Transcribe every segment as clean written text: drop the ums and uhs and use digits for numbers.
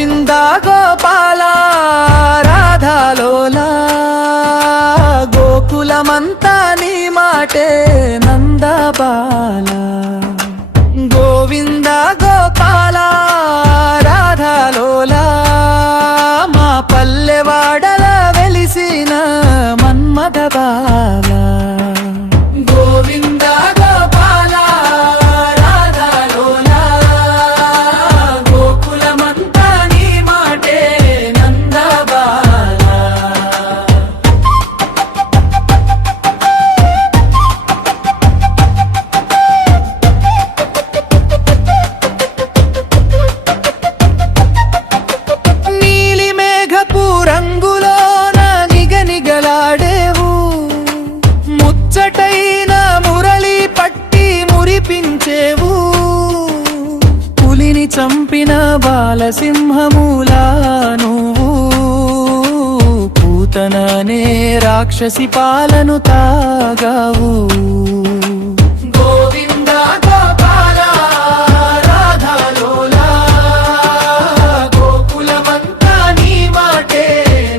గోవింద గోపాల రాధాలోలా గోకులమంతా నీ మాటే నందబాల గోవింద గోపాల రాధాలోలా మా పల్లెవాడల వెలిసిన మన్మథ బాల గోవింద గోపాల రాధాలోలా గోకులమంతా నీ మాటే నందబాల నీలి మేఘపు రంగులోన నిగనిగలాడేవు ముచ్చటైన మురళి పట్టి మురిపించేవు పులిని చంపిన బాలసింహమూలా నువ్వు పూతననే రాక్షసి పాలను తాగావు గోవింద గోపాల రాధాలోలా గోకులమంతా నీ మాటే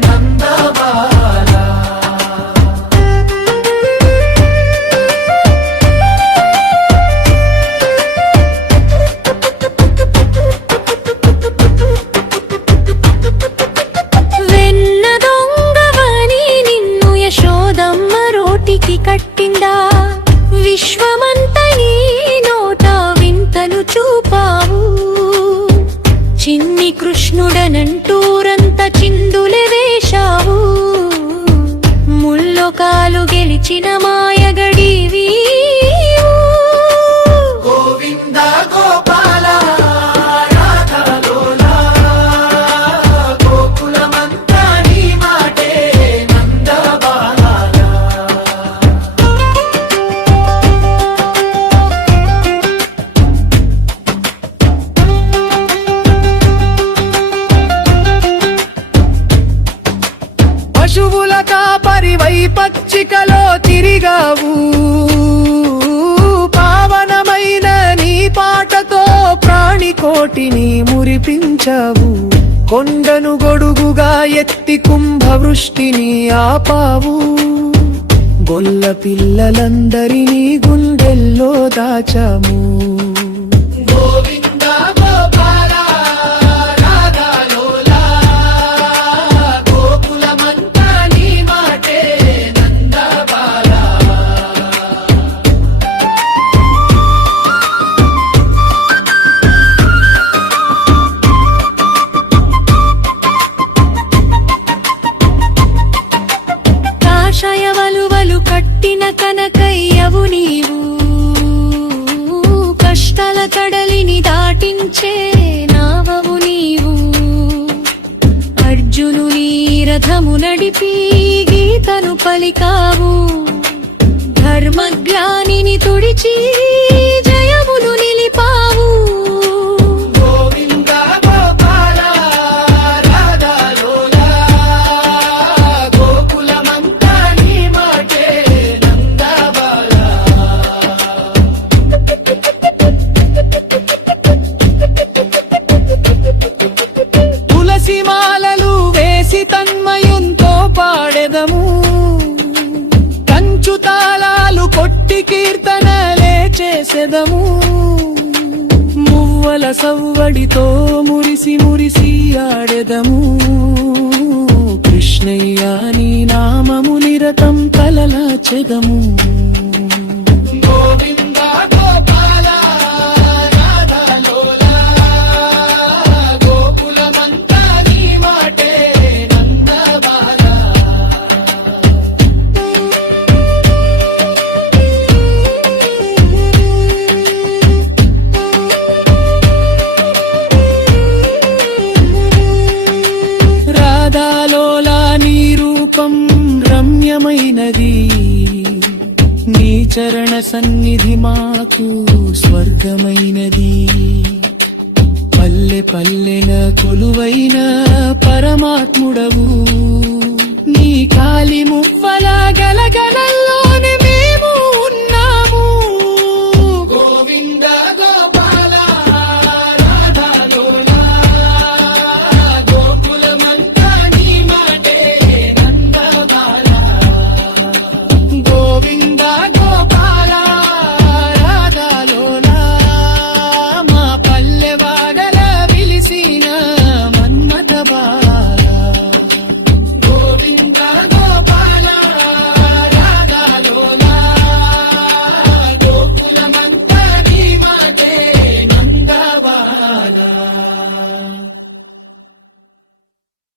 నందబాల వెన్న దొంగవని నిన్ను యశోదమ్మ రోటికి కట్టిందా విశ్వమంత నీ నోట వింతలు చూపావు చిన్ని కృష్ణుడనంటూరంత చిందులే వేశావు ముల్లోకాలు గెలిచిన మాయగడివి గోవింద గోపాల రాధాలోలా గోకులమంతా నీ మాటే నందబాల పశువుల కాపరివై పచ్చికలో తిరిగావు పావనమైన నీ పాటతో ప్రాణికోటిని మురిపించావు కొండను గొడుగుగా ఎత్తి కుంభవృష్టిని ఆపావు గొల్ల పిల్లలందరినీ గుండెల్లో దాచాము గోవింద గోపాల రాధాలోలా గోకులమంతా నీ మాటే నందబాల కాషాయ వలువలు కట్టిన కనకయ్యవు నీవు కష్టాల కడలిని దాటించే నావవు నీవు అర్జునుని రథము నడిపి గీతను పలికావు ధర్మజ్ఞానిని తుడిచి జయమును నిలిపావు గోవింద గోపాల రాధాలోలా గోకులమంతా నీ మాటే నందబాల తులసి మాలలు వేసి తన్మయంతో పాడెదము కంచు తాళాలు కొట్టి కీర్తనలే చేసెదము మువ్వల సవ్వడితో మురిసి మురిసి ఆడెదము కృష్ణయ్య నీ నామము నిరతం తలలాచెదము గోవింద గోపాల రాధాలోలా గోకులమంతా నీ మాటే నందబాల రాధాలోలా నీ రూపం రమ్యమైనది నీ చరణ సన్నిధి మాకు స్వర్గమైనది పల్లె పల్లెన కొలువైన పరమాత్ముడవు నీ కాలి మువ్వల గలగల